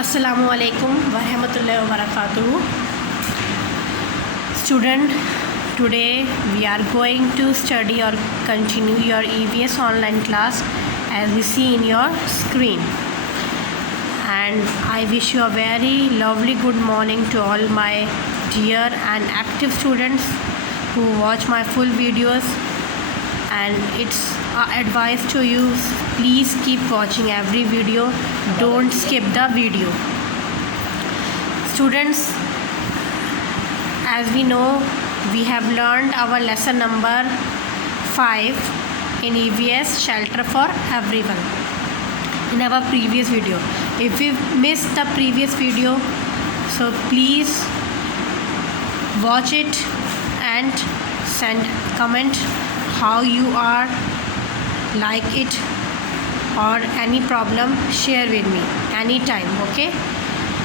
Assalamualaikum warahmatullahi wabarakatuh. Student, today we are going to study or continue your EVS online class as we see in your screen. And I wish you a very lovely good morning to all my dear and active students who watch my full videos. And it's advice to you, please keep watching every video, don't skip the video. Students, as we know, we have learned our lesson number 5 in EVS Shelter for Everyone in our previous video. If you missed the previous video, so please watch it and send comment how you are, like it, or any problem, share with me anytime. Okay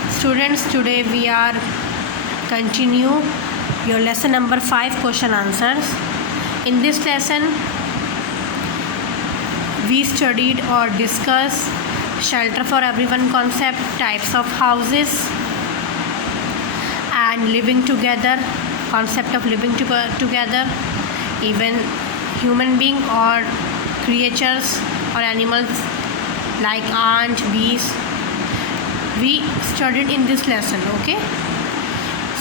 students, today we are continue your lesson number 5, question answers. In this lesson we studied or discussed shelter for everyone concept, types of houses, and living together, concept of living together, even human being or creatures or animals like ant, bees, we studied in this lesson. Okay,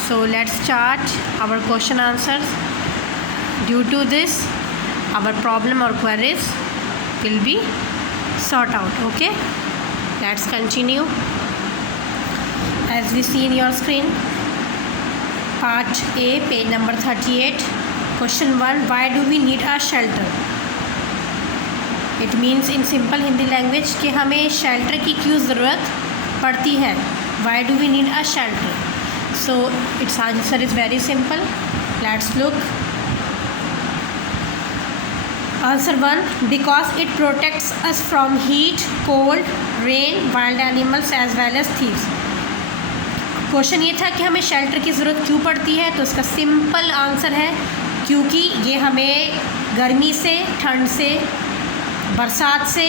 so let's start our question answers. Due to this, our problem or queries will be sort out. Okay, let's continue. As we see in your screen, part A, page number 38. Question 1, why do we need a shelter? It means in simple Hindi language कि हमें shelter की क्यों ज़रूरत पड़ती है. Why do we need a shelter? So its answer is very simple. Let's look. Answer 1, because it protects us from heat, cold, rain, wild animals as well as thieves. Question ये था कि हमें shelter की ज़रूरत क्यों पड़ती है, तो इसका सिंपल आंसर है क्योंकि ये हमें गर्मी से, ठंड से, बरसात से,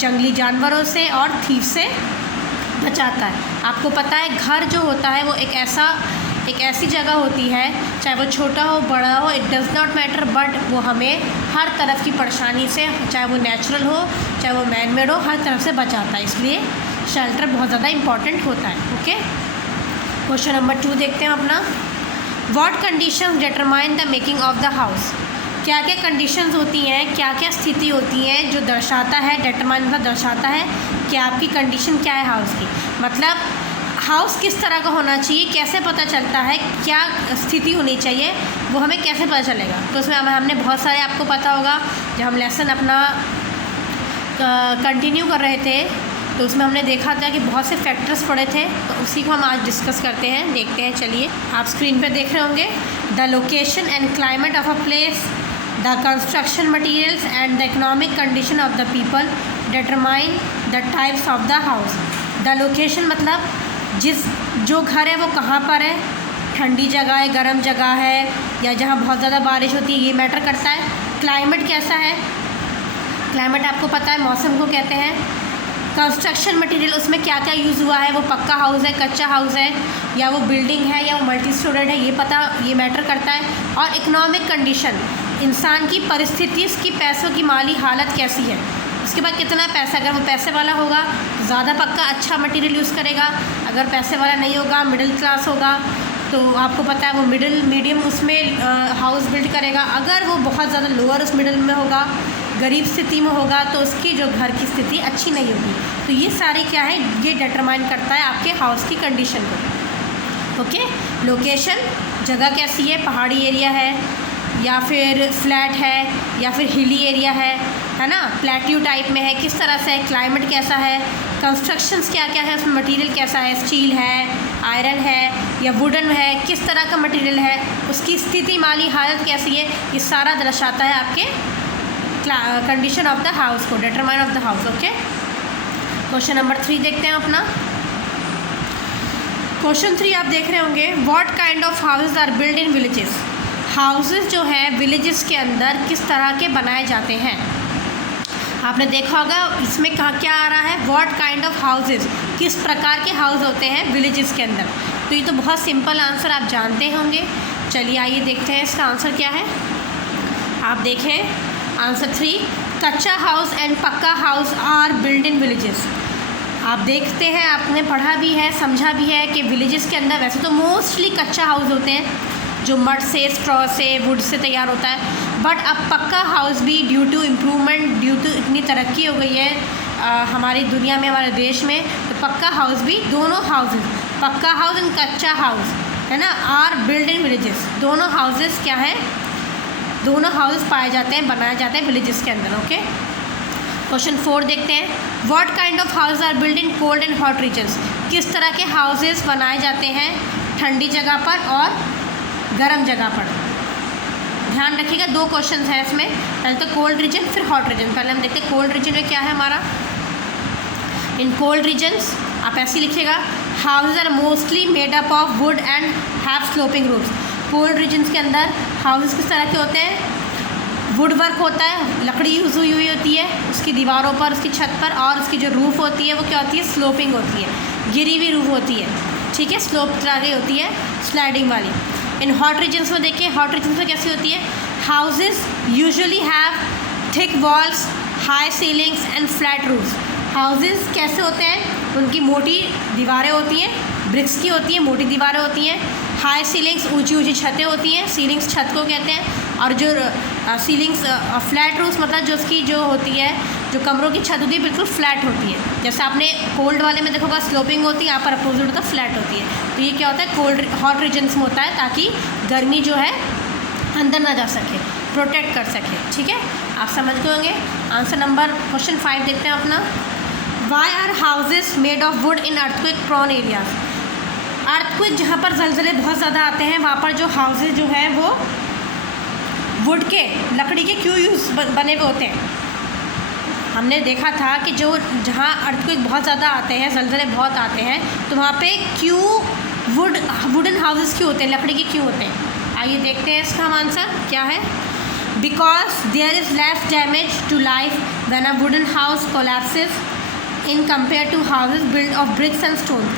जंगली जानवरों से और थीफ से बचाता है. आपको पता है घर जो होता है वो एक ऐसी जगह होती है, चाहे वो छोटा हो बड़ा हो, it does not matter, but वो हमें हर तरफ की परेशानी से, चाहे वो नेचुरल हो चाहे वो मैन मेड हो, हर तरफ से बचाता है. इसलिए शेल्टर बहुत ज़्यादा इम्पॉर्टेंट होता है. ओके, क्वेश्चन नंबर 2 देखते हैं अपना. What conditions determine the making of the house? क्या क्या कंडीशंस होती हैं, क्या क्या स्थिति होती हैं जो दर्शाता है, डिटरमाइन मतलब दर्शाता है कि आपकी कंडीशन क्या है हाउस की. मतलब हाउस किस तरह का होना चाहिए, कैसे पता चलता है, क्या स्थिति होनी चाहिए, वो हमें कैसे पता चलेगा. तो उसमें हमने बहुत सारे, आपको पता होगा जब हम लेसन अपना कंटिन्यू कर रहे थे तो उसमें हमने देखा था कि बहुत से फैक्टर्स पड़े थे, तो उसी को हम आज डिस्कस करते हैं. देखते हैं, चलिए. आप स्क्रीन पर देख रहे होंगे. The location and climate of a place, the construction materials and the economic condition of the people determine the types of the house. The location मतलब जो घर है वो कहाँ पर है, ठंडी जगह है, गर्म जगह है, या जहाँ बहुत ज़्यादा बारिश होती है, ये मैटर करता है. क्लाइमेट कैसा है, क्लाइमेट आपको पता है मौसम को कहते हैं. कंस्ट्रक्शन मटेरियल, उसमें क्या क्या यूज़ हुआ है, वो पक्का हाउस है, कच्चा हाउस है, या वो बिल्डिंग है, या वो मल्टी स्टोरेड है, ये मैटर करता है. और इकोनॉमिक कंडीशन, इंसान की परिस्थिति, उसकी पैसों की माली हालत कैसी है, उसके बाद कितना पैसा, अगर वो पैसे वाला होगा ज़्यादा पक्का अच्छा मटेरियल यूज़ करेगा, अगर पैसे वाला नहीं होगा, मिडिल क्लास होगा, तो आपको पता है वो मीडियम उसमें हाउस बिल्ड करेगा. अगर वो बहुत ज़्यादा लोअर उस मिडिल में होगा, गरीब स्थिति में होगा, तो उसकी जो घर की स्थिति अच्छी नहीं होगी. तो ये सारे क्या है, ये डिटरमाइन करता है आपके हाउस की कंडीशन को. ओके, लोकेशन, जगह कैसी है, पहाड़ी एरिया है या फिर फ्लैट है या फिर हिली एरिया है ना, प्लेट्यू टाइप में है, किस तरह से है, क्लाइमेट कैसा है, कंस्ट्रक्शंस क्या क्या है, उसमें मटेरियल कैसा है, स्टील है, आयरन है या वुडन है, किस तरह का मटेरियल है, उसकी स्थिति माली हालत कैसी है, ये सारा दर्शाता है आपके कंडीशन ऑफ द हाउस को, determine of the house. Okay, question number 3 देखते हैं अपना. क्वेश्चन 3 आप देख रहे होंगे. What kind of houses are build in villages? Houses जो हैं विलेजेस के अंदर किस तरह के बनाए जाते हैं. आपने देखा होगा इसमें कहाँ क्या आ रहा है, व्हाट काइंड ऑफ हाउसेस, किस प्रकार के हाउस होते हैं विलेजेस के अंदर। तो ये तो बहुत सिंपल आंसर आप जानते होंगे। चलिए आइए देखते हैं इसका आंसर क्या है। आप देखें answer 3, kutcha house and pucca house are build in villages. आप देखते हैं, आपने पढ़ा भी है, समझा भी है कि विलेजेस के अंदर वैसे तो मोस्टली कच्चा हाउस होते हैं जो मड से, स्ट्रॉ से, वुड से तैयार होता है, बट अब पक्का हाउस भी due to improvement, due to इतनी तरक्की हो गई है हमारी दुनिया में, हमारे देश में, तो पक्का हाउस भी, दोनों हाउसेस, पक्का हाउस एंड कच्चा हाउस है ना, आर बिल्ड इन विलेजेस। दोनों हाउसेस क्या है, दोनों हाउसेस पाए जाते हैं, बनाए जाते हैं विलेजेस के अंदर। ओके, क्वेश्चन 4 देखते हैं, what kind of house are build in cold and hot regions. किस तरह के हाउसेस बनाए जाते हैं ठंडी जगह पर और गर्म जगह पर। ध्यान रखिएगा, 2 क्वेश्चन हैं इसमें, पहले तो कोल्ड रीजन फिर हॉट रीजन। पहले हम देखते हैं कोल्ड रीजन में क्या है हमारा। इन कोल्ड रीजन्स आप ऐसे लिखिएगा, houses are mostly made up of wood and have sloping roofs. Cold regions के अंदर हाउसेज किस तरह के होते हैं, वुड वर्क होता है, लकड़ी यूज़ हुई होती है उसकी दीवारों पर, उसकी छत पर, और उसकी जो रूफ़ होती है वो क्या होती है, स्लोपिंग होती है, गिरी हुई रूफ़ होती है, ठीक है, स्लोप तरह की होती है, स्लाइडिंग वाली। इन हॉट रीजन्स में देखिए, हॉट रीजन्स में कैसी होती है, houses usually have thick walls, high ceilings and flat roofs. Houses कैसे होते हैं, उनकी मोटी दीवारें होती हैं, ब्रिक्स की होती हैं, मोटी दीवारें होती हैं, हाई सीलिंग्स, ऊंची ऊंची छतें होती हैं, सीलिंग्स छत को कहते हैं, और जो सीलिंग्स फ्लैट रूफ्स मतलब जो उसकी जो होती है, जो कमरों की छत होती है बिल्कुल फ्लैट होती है। जैसे आपने कोल्ड वाले में देखोगा स्लोपिंग होती है, यहाँ पर अपोजिट होता है फ्लैट होती है। तो ये क्या होता है, कोल्ड हॉट रीजन्स में होता है, ताकि गर्मी जो है अंदर ना जा सके, प्रोटेक्ट कर सके, ठीक है, आप समझ गए होंगे। आंसर नंबर क्वेश्चन 5 देखते हैं अपना, why are houses made of wood in earthquake prone areas. Earthquake जहाँ पर जलजले बहुत ज़्यादा आते हैं वहाँ पर जो हाउसेज जो है वो वुड के, लकड़ी के क्यों यूज़ बने हुए होते हैं। हमने देखा था कि जो जहाँ अर्थक्वेक बहुत ज़्यादा आते हैं, जलजले बहुत आते हैं, तो वहाँ पे क्यों वुडन हाउसेस क्यों होते हैं, लकड़ी के क्यों होते हैं। आइए देखते हैं इसका हम आंसर क्या है। Because there is less damage to life when a wooden house collapses in compare to houses build of bricks and stone.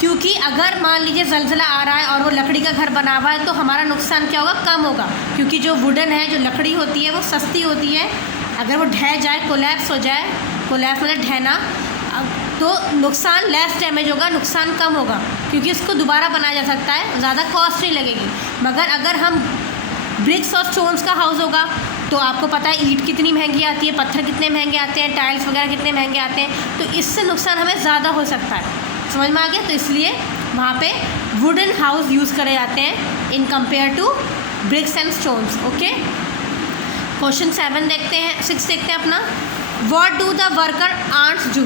क्योंकि अगर मान लीजिए जलजला आ रहा है और वो लकड़ी का घर बना हुआ है तो हमारा नुकसान क्या होगा, कम होगा, क्योंकि जो वुडन है, जो लकड़ी होती है वो सस्ती होती है। अगर वो ढह जाए, कोलैप्स हो जाए, कोलैप्स मतलब ढहना, तो नुकसान लेस डैमेज होगा, नुकसान कम होगा, क्योंकि उसको दोबारा बनाया जा सकता है, ज़्यादा कॉस्ट नहीं लगेगी। मगर अगर हम ब्रिक्स और स्टोन्स का हाउस होगा तो आपको पता है ईंट कितनी महंगी आती है, पत्थर कितने महंगे आते हैं, टाइल्स वगैरह कितने महंगे आते हैं, तो इससे नुकसान हमें ज़्यादा हो सकता है। समझ में आ गया। तो इसलिए वहाँ पे वुडन हाउस यूज़ करे जाते हैं in compare to bricks and stones. Okay, question 7 देखते हैं, 6 देखते हैं अपना, what do the worker ants do.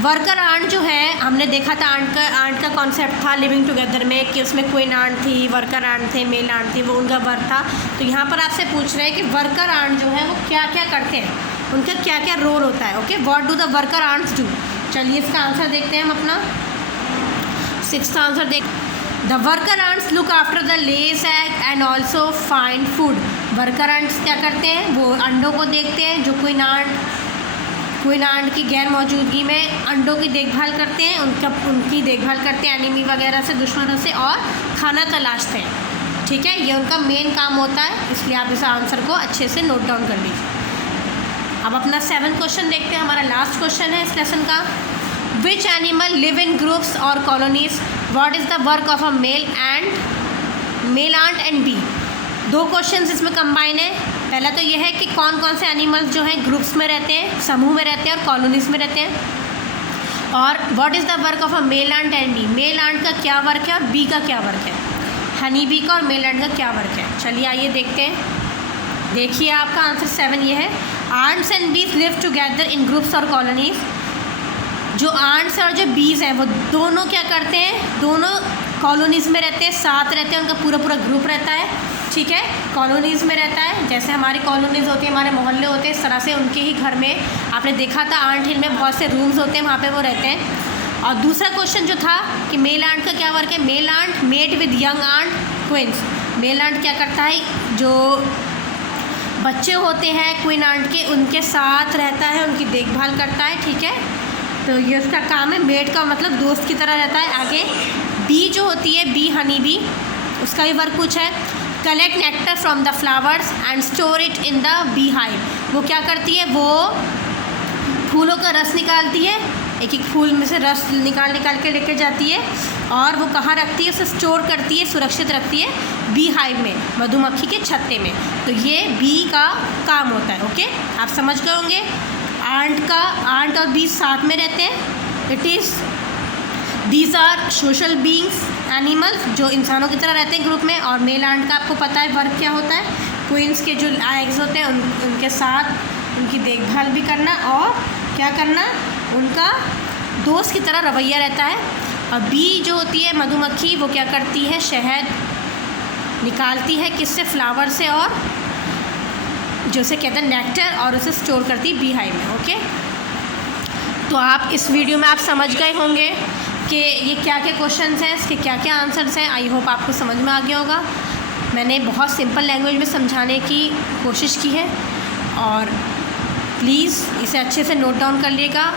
Worker ant जो है, हमने देखा था आंट का कॉन्सेप्ट था लिविंग टुगेदर में, कि उसमें क्वीन आंट थी, वर्कर आंट थे, मेल आंट थी, वो उनका वर्क था। तो यहाँ पर आपसे पूछ रहे हैं कि वर्कर आंट जो है वो क्या क्या करते हैं, उनका क्या क्या रोल होता है। Okay, what do the worker ants do. चलिए इसका आंसर देखते हैं हम अपना 6th आंसर देख, the worker ants look after the less egg and also find food. Worker ants क्या करते हैं, वो अंडों को देखते हैं, जो क्वीन आंट की गैर मौजूदगी में अंडों की देखभाल करते हैं, उनकी देखभाल करते हैं एनिमी वगैरह से, दुश्मनों से, और खाना तलाशते हैं। ठीक है, ये उनका मेन काम होता है, इसलिए आप इस आंसर को अच्छे से नोट डाउन कर लीजिए। अब अपना 7th क्वेश्चन देखते हैं, हमारा लास्ट क्वेश्चन है इस लेसन का। Which animal live in groups और colonies, what is the work of a male ant and bee. 2 question इसमें कंबाइन है। पहला तो यह है कि कौन कौन से एनिमल्स जो हैं ग्रुप्स में रहते हैं, समूह में रहते हैं, और कॉलोनीज में रहते हैं, और what is the work of a male ant and B, male ant का क्या वर्क है और बी का क्या वर्क है, हनी बी का और मेल आंट का क्या वर्क है। चलिए आइए देखते हैं। देखिए आपका आंसर 7 ये है, आंट्स एंड बीज लिव टुगेदर इन ग्रुप्स और कॉलोनीज। जो आंट्स और जो बीज हैं वो दोनों क्या करते हैं, दोनों कॉलोनीज़ में रहते हैं, साथ रहते हैं, उनका पूरा पूरा ग्रुप रहता है। ठीक है, कॉलोनीज़ में रहता है, जैसे हमारी कॉलोनीज़ होती है, हमारे मोहल्ले होते हैं, इस तरह से उनके ही घर में आपने देखा था आंट हिल में बहुत से रूम्स होते हैं, वहाँ पे वो रहते हैं। और दूसरा क्वेश्चन जो था कि मेल आंट का क्या वर्क है, male ant mate with young ant queens. Male ant क्या करता है, जो बच्चे होते हैं क्वीन आंट के, उनके साथ रहता है, उनकी देखभाल करता है, ठीक है। तो ये उसका काम है। मेड का मतलब दोस्त की तरह रहता है। आगे बी जो होती है, बी हनी बी, उसका भी वर्क कुछ है, collect nectar from the flowers and store it in the bee hive. वो क्या करती है, वो फूलों का रस निकालती है, एक एक फूल में से रस निकाल के लेके जाती है, और वो कहाँ रखती है, उसे स्टोर करती है, सुरक्षित रखती है बी हाइव में, मधुमक्खी के छत्ते में। तो ये बी का काम होता है। ओके, आप समझ गए होंगे। आंट और बी साथ में रहते हैं। These are social beings, animals, जो इंसानों की तरह रहते हैं ग्रुप में। और मेल आंट का आपको पता है वर्क क्या होता है, क्वींस के जो एग्स होते हैं उनके साथ उनकी देखभाल भी करना, और क्या करना, उनका दोस्त की तरह रवैया रहता है। और बी जो होती है मधुमक्खी, वो क्या करती है, शहद निकालती है, किससे, फ्लावर से, और जो उसे कहते हैं नेक्टर, और उसे स्टोर करती है बी हाइव में। ओके, तो आप इस वीडियो में आप समझ गए होंगे कि ये क्या क्या क्वेश्चंस हैं, इसके क्या क्या आंसर्स हैं। आई होप आपको समझ में आ गया होगा। मैंने बहुत सिंपल लैंग्वेज में समझाने की कोशिश की है, और प्लीज़ इसे अच्छे से नोट डाउन कर लीजिएगा।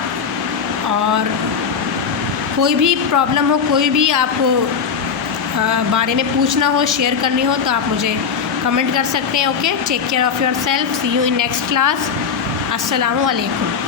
और कोई भी प्रॉब्लम हो, कोई भी आपको बारे में पूछना हो, शेयर करनी हो, तो आप मुझे कमेंट कर सकते हैं। Okay, take care of your self, see you in next class. अस्सलामु अलैकुम।